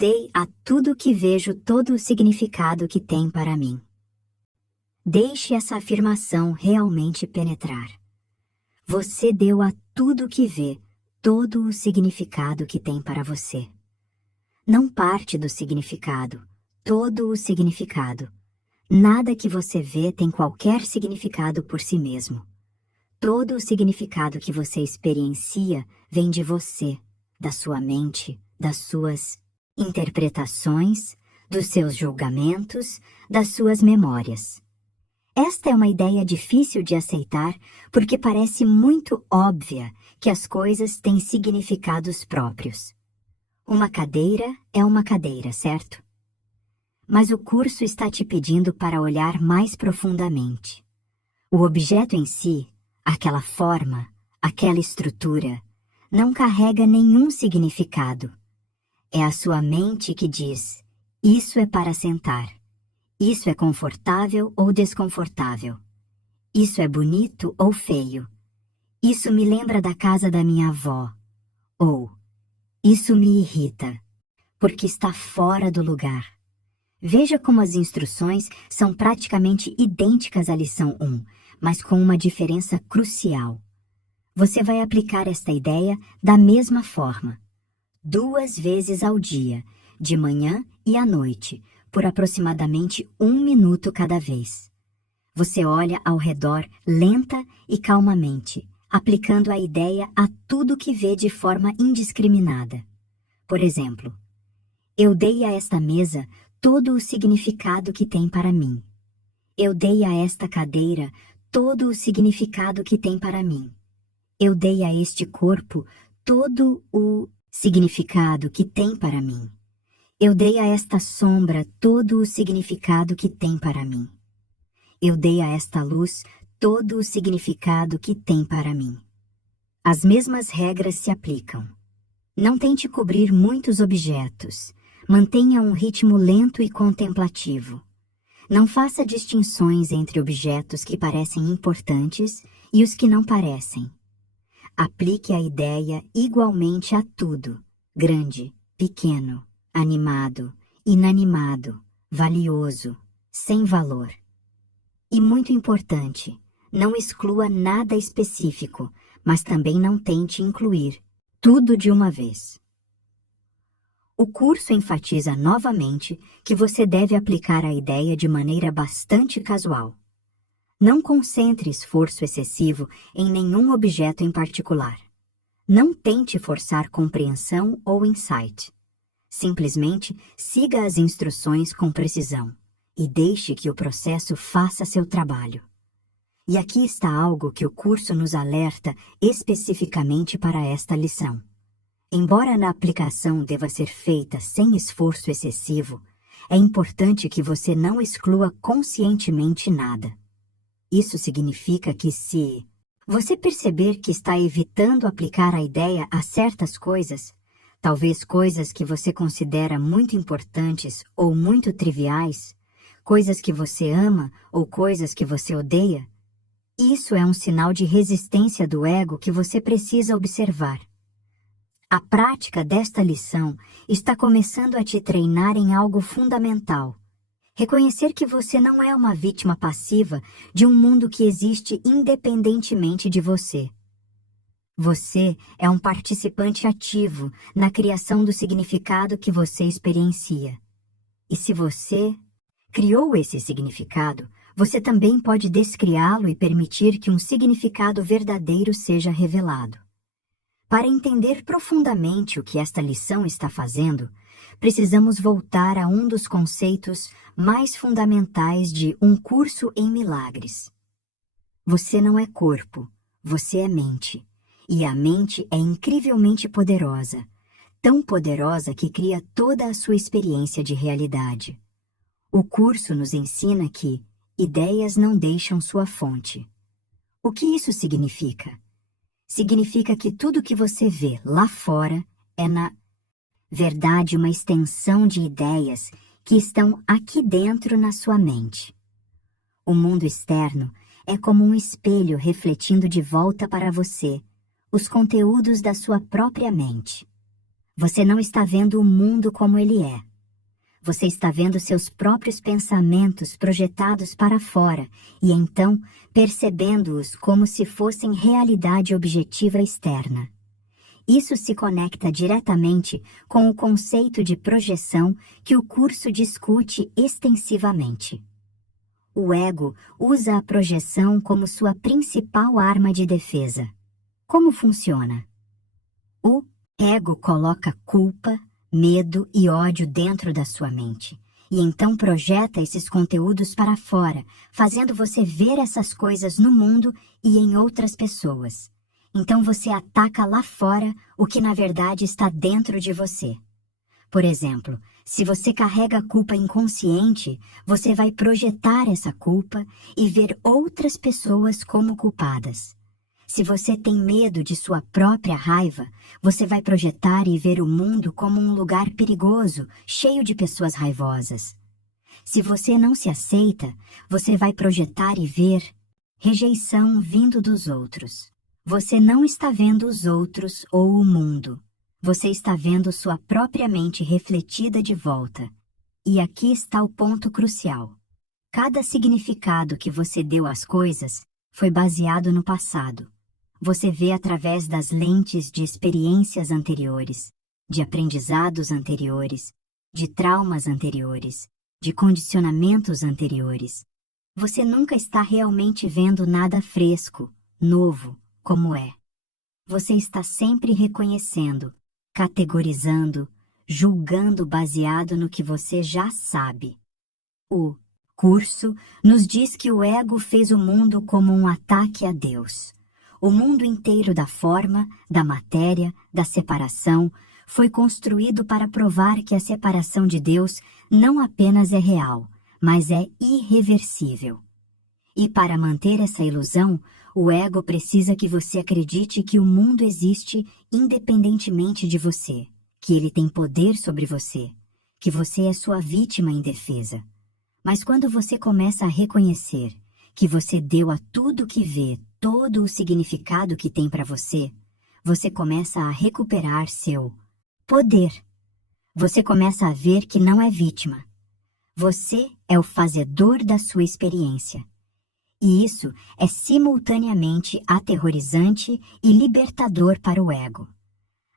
Dei a tudo que vejo todo o significado que tem para mim. Deixe essa afirmação realmente penetrar. Você deu a tudo que vê todo o significado que tem para você. Não parte do significado, todo o significado. Nada que você vê tem qualquer significado por si mesmo. Todo o significado que você experiencia vem de você, da sua mente, das suas interpretações, dos seus julgamentos, das suas memórias. Esta é uma ideia difícil de aceitar porque parece muito óbvia que as coisas têm significados próprios. Uma cadeira é uma cadeira, certo? Mas o curso está te pedindo para olhar mais profundamente. O objeto em si, aquela forma, aquela estrutura, não carrega nenhum significado. É a sua mente que diz: isso é para sentar. Isso é confortável ou desconfortável. Isso é bonito ou feio. Isso me lembra da casa da minha avó. Ou, isso me irrita, porque está fora do lugar. Veja como as instruções são praticamente idênticas à lição 1, mas com uma diferença crucial. Você vai aplicar esta ideia da mesma forma, 2 vezes ao dia, de manhã e à noite, por aproximadamente 1 minuto cada vez. Você olha ao redor lenta e calmamente, aplicando a ideia a tudo que vê de forma indiscriminada. Por exemplo, eu dei a esta mesa todo o significado que tem para mim. Eu dei a esta cadeira todo o significado que tem para mim. Eu dei a este corpo todo o significado que tem para mim. Eu dei a esta sombra todo o significado que tem para mim. Eu dei a esta luz todo o significado que tem para mim. As mesmas regras se aplicam. Não tente cobrir muitos objetos. Mantenha um ritmo lento e contemplativo. Não faça distinções entre objetos que parecem importantes e os que não parecem. Aplique a ideia igualmente a tudo, grande, pequeno, animado, inanimado, valioso, sem valor. E muito importante, não exclua nada específico, mas também não tente incluir tudo de uma vez. O curso enfatiza novamente que você deve aplicar a ideia de maneira bastante casual. Não concentre esforço excessivo em nenhum objeto em particular. Não tente forçar compreensão ou insight. Simplesmente siga as instruções com precisão e deixe que o processo faça seu trabalho. E aqui está algo que o curso nos alerta especificamente para esta lição. Embora a aplicação deva ser feita sem esforço excessivo, é importante que você não exclua conscientemente nada. Isso significa que se você perceber que está evitando aplicar a ideia a certas coisas, talvez coisas que você considera muito importantes ou muito triviais, coisas que você ama ou coisas que você odeia, isso é um sinal de resistência do ego que você precisa observar. A prática desta lição está começando a te treinar em algo fundamental. Reconhecer que você não é uma vítima passiva de um mundo que existe independentemente de você. Você é um participante ativo na criação do significado que você experiencia. E se você criou esse significado, você também pode descriá-lo e permitir que um significado verdadeiro seja revelado. Para entender profundamente o que esta lição está fazendo, precisamos voltar a um dos conceitos mais fundamentais de Um Curso em Milagres. Você não é corpo, você é mente. E a mente é incrivelmente poderosa, tão poderosa que cria toda a sua experiência de realidade. O curso nos ensina que ideias não deixam sua fonte. O que isso significa? Significa que tudo que você vê lá fora é, na verdade, uma extensão de ideias que estão aqui dentro na sua mente. O mundo externo é como um espelho refletindo de volta para você os conteúdos da sua própria mente. Você não está vendo o mundo como ele é. Você está vendo seus próprios pensamentos projetados para fora e então percebendo-os como se fossem realidade objetiva externa. Isso se conecta diretamente com o conceito de projeção que o curso discute extensivamente. O ego usa a projeção como sua principal arma de defesa. Como funciona? O ego coloca culpa, medo e ódio dentro da sua mente, e então projeta esses conteúdos para fora, fazendo você ver essas coisas no mundo e em outras pessoas. Então você ataca lá fora o que na verdade está dentro de você. Por exemplo, se você carrega culpa inconsciente, você vai projetar essa culpa e ver outras pessoas como culpadas. Se você tem medo de sua própria raiva, você vai projetar e ver o mundo como um lugar perigoso, cheio de pessoas raivosas. Se você não se aceita, você vai projetar e ver rejeição vindo dos outros. Você não está vendo os outros ou o mundo. Você está vendo sua própria mente refletida de volta. E aqui está o ponto crucial. Cada significado que você deu às coisas foi baseado no passado. Você vê através das lentes de experiências anteriores, de aprendizados anteriores, de traumas anteriores, de condicionamentos anteriores. Você nunca está realmente vendo nada fresco, novo, como é. Você está sempre reconhecendo, categorizando, julgando baseado no que você já sabe. O curso nos diz que o ego fez o mundo como um ataque a Deus. O mundo inteiro da forma, da matéria, da separação, foi construído para provar que a separação de Deus não apenas é real, mas é irreversível. E para manter essa ilusão, o ego precisa que você acredite que o mundo existe independentemente de você, que ele tem poder sobre você, que você é sua vítima indefesa. Mas quando você começa a reconhecer que você deu a tudo que vê todo o significado que tem para você, você começa a recuperar seu poder. Você começa a ver que não é vítima. Você é o fazedor da sua experiência. E isso é simultaneamente aterrorizante e libertador para o ego.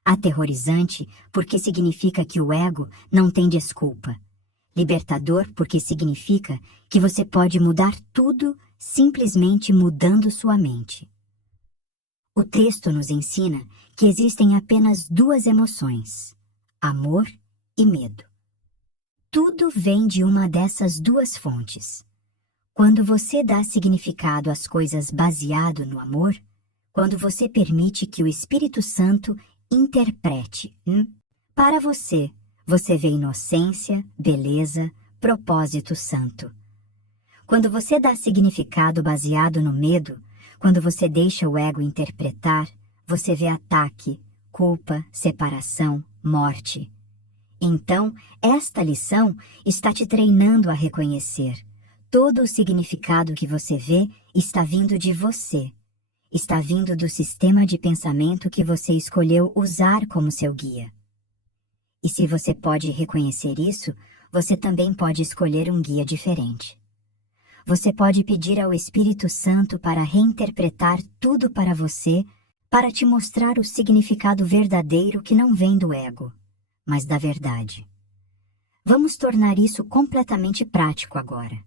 Aterrorizante porque significa que o ego não tem desculpa. Libertador porque significa que você pode mudar tudo simplesmente mudando sua mente. O texto nos ensina que existem apenas duas emoções: amor e medo. Tudo vem de uma dessas duas fontes. Quando você dá significado às coisas baseado no amor, quando você permite que o Espírito Santo interprete para você, você vê inocência, beleza, propósito santo. Quando você dá significado baseado no medo, quando você deixa o ego interpretar, você vê ataque, culpa, separação, morte. Então, esta lição está te treinando a reconhecer. Todo o significado que você vê está vindo de você. Está vindo do sistema de pensamento que você escolheu usar como seu guia. E se você pode reconhecer isso, você também pode escolher um guia diferente. Você pode pedir ao Espírito Santo para reinterpretar tudo para você, para te mostrar o significado verdadeiro que não vem do ego, mas da verdade. Vamos tornar isso completamente prático agora.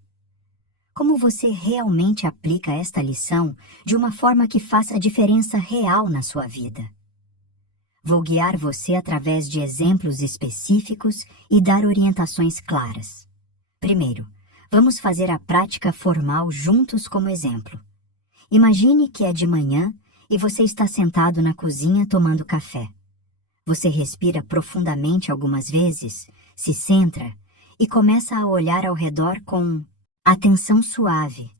Como você realmente aplica esta lição de uma forma que faça a diferença real na sua vida? Vou guiar você através de exemplos específicos e dar orientações claras. Primeiro, vamos fazer a prática formal juntos como exemplo. Imagine que é de manhã e você está sentado na cozinha tomando café. Você respira profundamente algumas vezes, se centra e começa a olhar ao redor com atenção suave.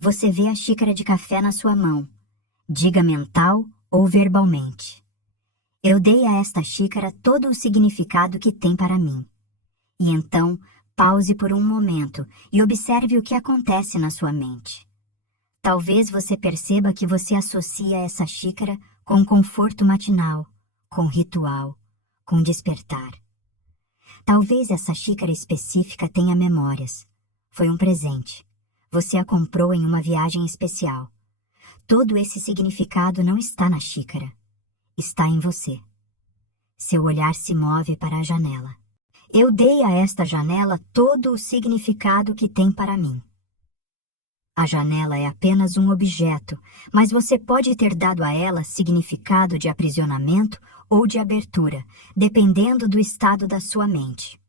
Você vê a xícara de café na sua mão. Diga mental ou verbalmente: eu dei a esta xícara todo o significado que tem para mim. E então, pause por um momento e observe o que acontece na sua mente. Talvez você perceba que você associa essa xícara com conforto matinal, com ritual, com despertar. Talvez essa xícara específica tenha memórias. Foi um presente. Você a comprou em uma viagem especial. Todo esse significado não está na xícara. Está em você. Seu olhar se move para a janela. Eu dei a esta janela todo o significado que tem para mim. A janela é apenas um objeto, mas você pode ter dado a ela significado de aprisionamento ou de abertura, dependendo do estado da sua mente.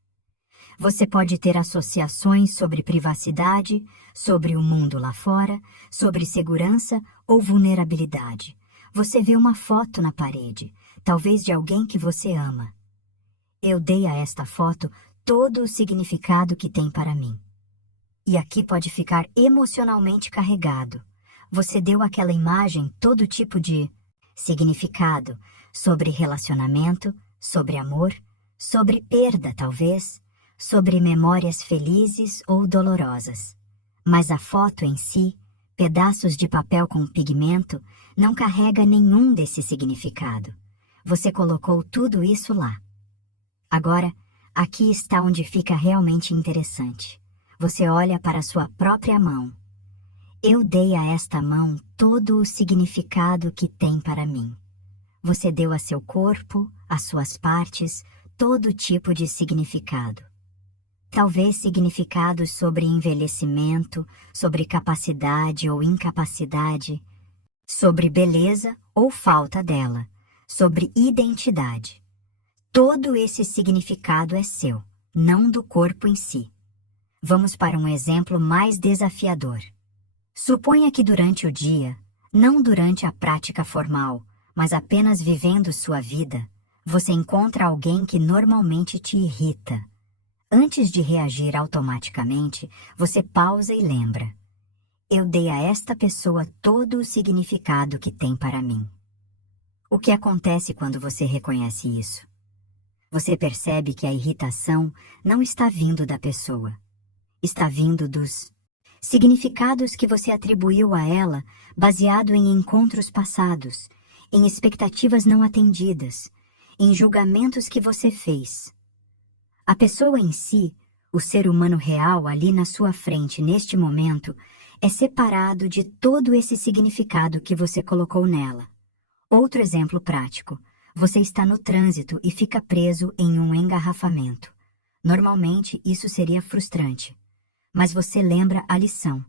Você pode ter associações sobre privacidade, sobre o mundo lá fora, sobre segurança ou vulnerabilidade. Você vê uma foto na parede, talvez de alguém que você ama. Eu dei a esta foto todo o significado que tem para mim. E aqui pode ficar emocionalmente carregado. Você deu àquela imagem todo tipo de significado sobre relacionamento, sobre amor, sobre perda, talvez, sobre memórias felizes ou dolorosas. Mas a foto em si, pedaços de papel com pigmento, não carrega nenhum desse significado. Você colocou tudo isso lá. Agora, aqui está onde fica realmente interessante. Você olha para sua própria mão. Eu dei a esta mão todo o significado que tem para mim. Você deu a seu corpo, às suas partes, todo tipo de significado. Talvez significados sobre envelhecimento, sobre capacidade ou incapacidade, sobre beleza ou falta dela, sobre identidade. Todo esse significado é seu, não do corpo em si. Vamos para um exemplo mais desafiador. Suponha que durante o dia, não durante a prática formal, mas apenas vivendo sua vida, você encontra alguém que normalmente te irrita. Antes de reagir automaticamente, você pausa e lembra. Eu dei a esta pessoa todo o significado que tem para mim. O que acontece quando você reconhece isso? Você percebe que a irritação não está vindo da pessoa. Está vindo dos significados que você atribuiu a ela baseado em encontros passados, em expectativas não atendidas, em julgamentos que você fez. A pessoa em si, o ser humano real ali na sua frente neste momento, é separado de todo esse significado que você colocou nela. Outro exemplo prático. Você está no trânsito e fica preso em um engarrafamento. Normalmente, isso seria frustrante. Mas você lembra a lição.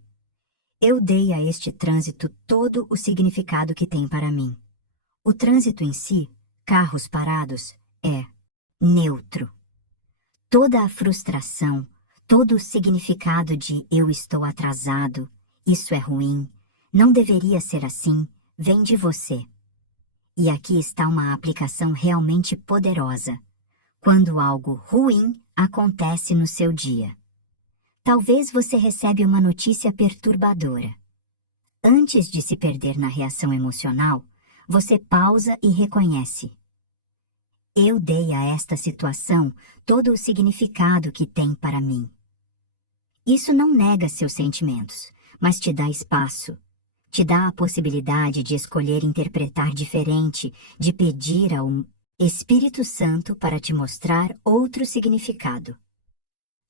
Eu dei a este trânsito todo o significado que tem para mim. O trânsito em si, carros parados, é neutro. Toda a frustração, todo o significado de eu estou atrasado, isso é ruim, não deveria ser assim, vem de você. E aqui está uma aplicação realmente poderosa. Quando algo ruim acontece no seu dia. Talvez você recebe uma notícia perturbadora. Antes de se perder na reação emocional, você pausa e reconhece. Eu dei a esta situação todo o significado que tem para mim. Isso não nega seus sentimentos, mas te dá espaço. Te dá a possibilidade de escolher interpretar diferente, de pedir ao Espírito Santo para te mostrar outro significado.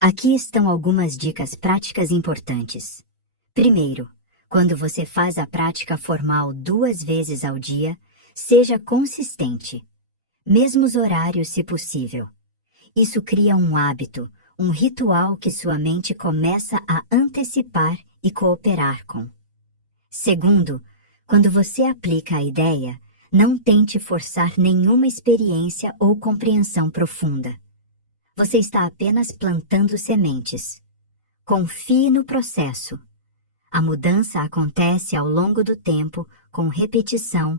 Aqui estão algumas dicas práticas importantes. Primeiro, quando você faz a prática formal 2 vezes ao dia, seja consistente. Mesmos horários, se possível. Isso cria um hábito, um ritual que sua mente começa a antecipar e cooperar com. Segundo, quando você aplica a ideia, não tente forçar nenhuma experiência ou compreensão profunda. Você está apenas plantando sementes. Confie no processo. A mudança acontece ao longo do tempo, com repetição,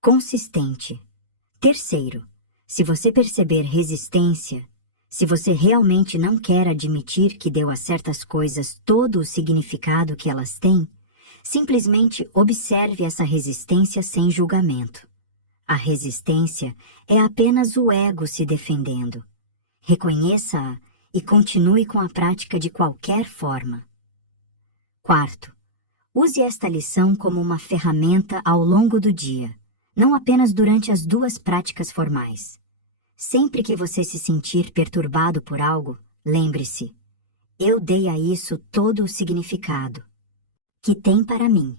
consistente. Terceiro, se você perceber resistência, se você realmente não quer admitir que deu a certas coisas todo o significado que elas têm, simplesmente observe essa resistência sem julgamento. A resistência é apenas o ego se defendendo. Reconheça-a e continue com a prática de qualquer forma. Quarto, use esta lição como uma ferramenta ao longo do dia, não apenas durante as 2 práticas formais. Sempre que você se sentir perturbado por algo, lembre-se: eu dei a isso todo o significado que tem para mim.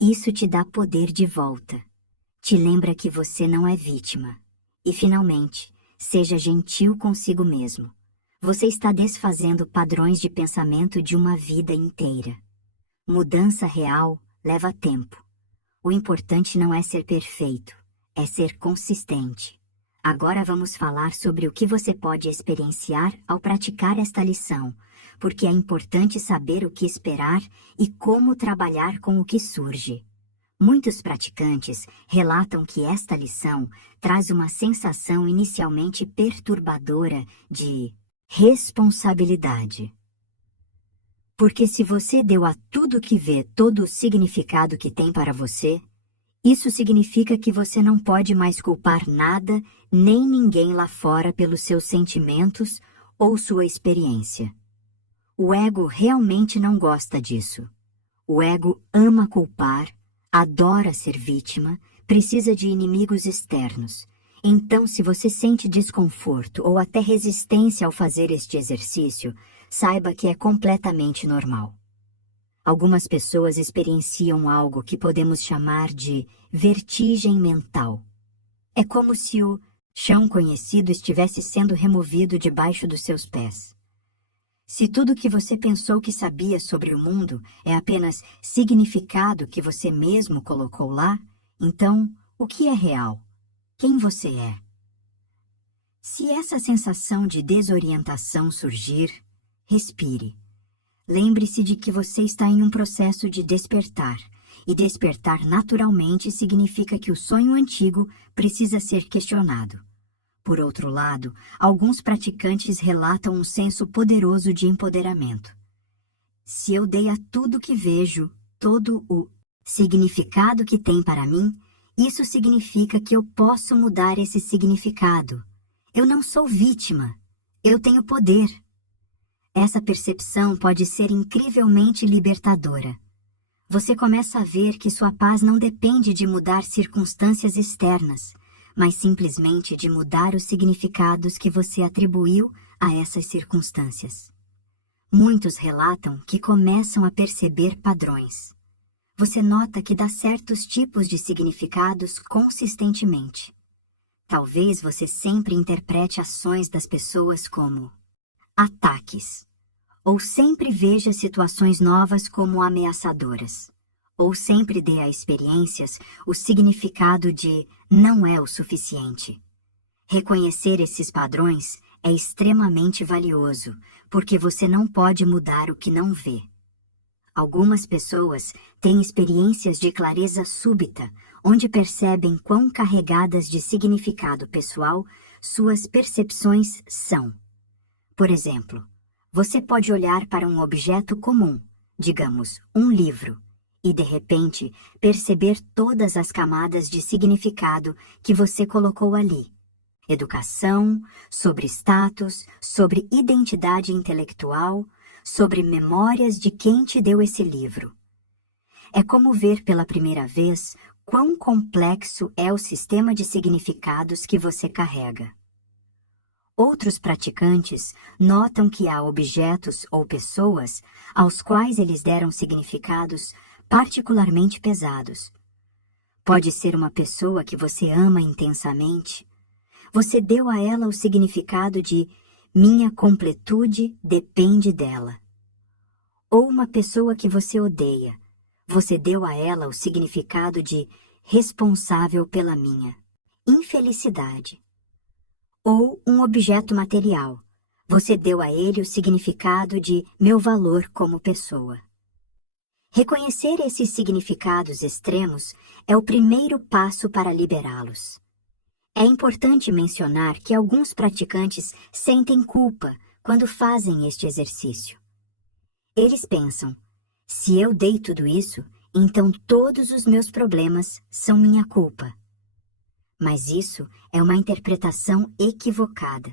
Isso te dá poder de volta. Te lembra que você não é vítima. E, finalmente, seja gentil consigo mesmo. Você está desfazendo padrões de pensamento de uma vida inteira. Mudança real leva tempo. O importante não é ser perfeito, é ser consistente. Agora vamos falar sobre o que você pode experienciar ao praticar esta lição, porque é importante saber o que esperar e como trabalhar com o que surge. Muitos praticantes relatam que esta lição traz uma sensação inicialmente perturbadora de responsabilidade. Porque se você deu a tudo que vê todo o significado que tem para você, isso significa que você não pode mais culpar nada nem ninguém lá fora pelos seus sentimentos ou sua experiência. O ego realmente não gosta disso. O ego ama culpar, adora ser vítima, precisa de inimigos externos. Então, se você sente desconforto ou até resistência ao fazer este exercício, saiba que é completamente normal. Algumas pessoas experienciam algo que podemos chamar de vertigem mental. É como se o chão conhecido estivesse sendo removido debaixo dos seus pés. Se tudo que você pensou que sabia sobre o mundo é apenas significado que você mesmo colocou lá, então, o que é real? Quem você é? Se essa sensação de desorientação surgir, respire. Lembre-se de que você está em um processo de despertar, e despertar naturalmente significa que o sonho antigo precisa ser questionado. Por outro lado, alguns praticantes relatam um senso poderoso de empoderamento. Se eu dei a tudo que vejo, todo o significado que tem para mim, isso significa que eu posso mudar esse significado. Eu não sou vítima, eu tenho poder. Essa percepção pode ser incrivelmente libertadora. Você começa a ver que sua paz não depende de mudar circunstâncias externas, mas simplesmente de mudar os significados que você atribuiu a essas circunstâncias. Muitos relatam que começam a perceber padrões. Você nota que dá certos tipos de significados consistentemente. Talvez você sempre interprete ações das pessoas como ataques, ou sempre veja situações novas como ameaçadoras, ou sempre dê a experiências o significado de não é o suficiente. Reconhecer esses padrões é extremamente valioso, porque você não pode mudar o que não vê. Algumas pessoas têm experiências de clareza súbita, onde percebem quão carregadas de significado pessoal suas percepções são. Por exemplo, você pode olhar para um objeto comum, digamos, um livro, e de repente perceber todas as camadas de significado que você colocou ali. Educação, sobre status, sobre identidade intelectual, sobre memórias de quem te deu esse livro. É como ver pela primeira vez quão complexo é o sistema de significados que você carrega. Outros praticantes notam que há objetos ou pessoas aos quais eles deram significados particularmente pesados. Pode ser uma pessoa que você ama intensamente. Você deu a ela o significado de minha completude depende dela. Ou uma pessoa que você odeia. Você deu a ela o significado de responsável pela minha infelicidade. Ou um objeto material. Você deu a ele o significado de meu valor como pessoa. Reconhecer esses significados extremos é o primeiro passo para liberá-los. É importante mencionar que alguns praticantes sentem culpa quando fazem este exercício. Eles pensam, se eu dei tudo isso, então todos os meus problemas são minha culpa. Mas isso é uma interpretação equivocada.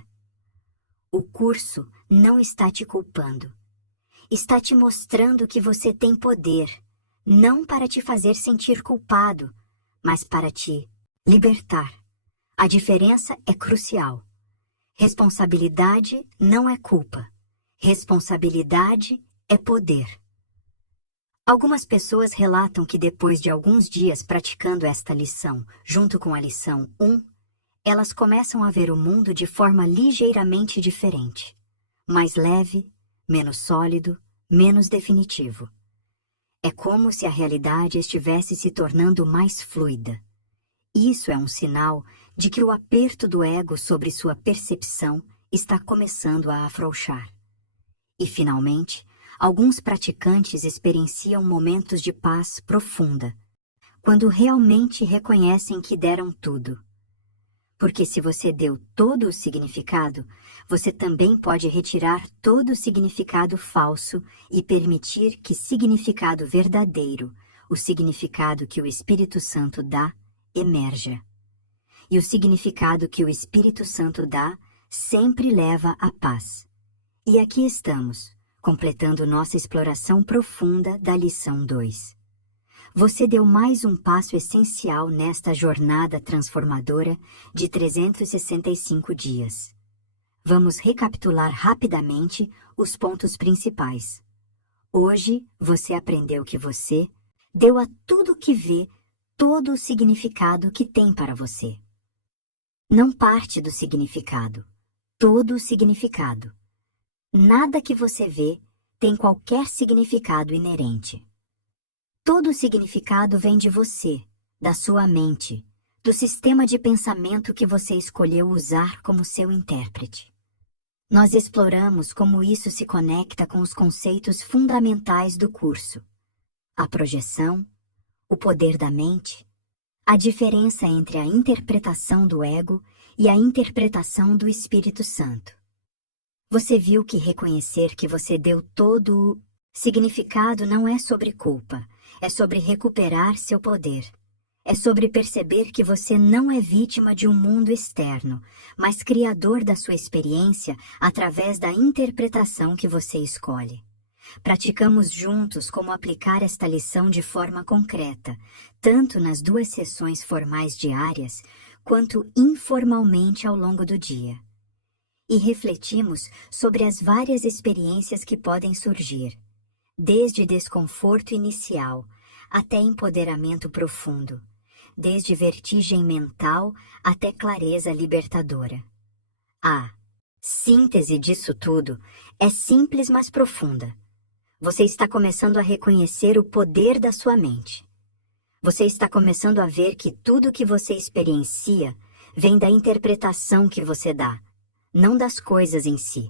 O curso não está te culpando. Está te mostrando que você tem poder, não para te fazer sentir culpado, mas para te libertar. A diferença é crucial. Responsabilidade não é culpa. Responsabilidade é poder. Algumas pessoas relatam que depois de alguns dias praticando esta lição, junto com a lição 1, elas começam a ver o mundo de forma ligeiramente diferente. Mais leve, menos sólido, menos definitivo. É como se a realidade estivesse se tornando mais fluida. Isso é um sinal de que o aperto do ego sobre sua percepção está começando a afrouxar. E, finalmente, alguns praticantes experienciam momentos de paz profunda, quando realmente reconhecem que deram tudo. Porque se você deu todo o significado, você também pode retirar todo o significado falso e permitir que significado verdadeiro, o significado que o Espírito Santo dá, emerja. E o significado que o Espírito Santo dá sempre leva à paz. E aqui estamos, completando nossa exploração profunda da lição 2. Você deu mais um passo essencial nesta jornada transformadora de 365 dias. Vamos recapitular rapidamente os pontos principais. Hoje, você aprendeu que você deu a tudo que vê todo o significado que tem para você. Não parte do significado, todo o significado. Nada que você vê tem qualquer significado inerente. Todo o significado vem de você, da sua mente, do sistema de pensamento que você escolheu usar como seu intérprete. Nós exploramos como isso se conecta com os conceitos fundamentais do curso: a projeção, o poder da mente, a diferença entre a interpretação do ego e a interpretação do Espírito Santo. Você viu que reconhecer que você deu todo o significado não é sobre culpa, é sobre recuperar seu poder. É sobre perceber que você não é vítima de um mundo externo, mas criador da sua experiência através da interpretação que você escolhe. Praticamos juntos como aplicar esta lição de forma concreta, tanto nas 2 sessões formais diárias, quanto informalmente ao longo do dia. E refletimos sobre as várias experiências que podem surgir, desde desconforto inicial até empoderamento profundo, desde vertigem mental até clareza libertadora. A síntese disso tudo é simples, mas profunda. Você está começando a reconhecer o poder da sua mente. Você está começando a ver que tudo que você experiencia vem da interpretação que você dá, não das coisas em si.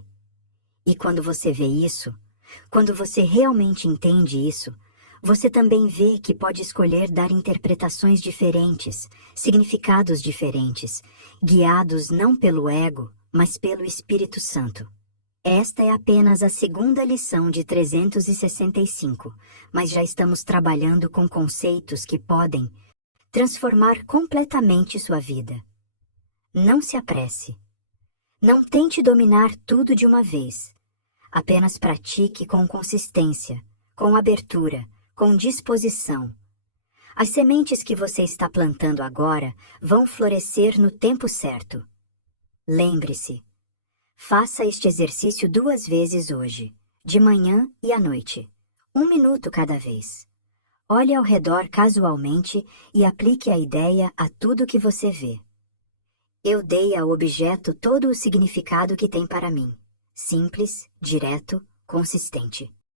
E quando você vê isso, quando você realmente entende isso, você também vê que pode escolher dar interpretações diferentes, significados diferentes, guiados não pelo ego, mas pelo Espírito Santo. Esta é apenas a 2ª lição de 365, mas já estamos trabalhando com conceitos que podem transformar completamente sua vida. Não se apresse. Não tente dominar tudo de uma vez. Apenas pratique com consistência, com abertura, com disposição. As sementes que você está plantando agora vão florescer no tempo certo. Lembre-se, faça este exercício 2 vezes hoje, de manhã e à noite, 1 minuto cada vez. Olhe ao redor casualmente e aplique a ideia a tudo que você vê. Eu dei ao objeto todo o significado que tem para mim. Simples, direto, consistente.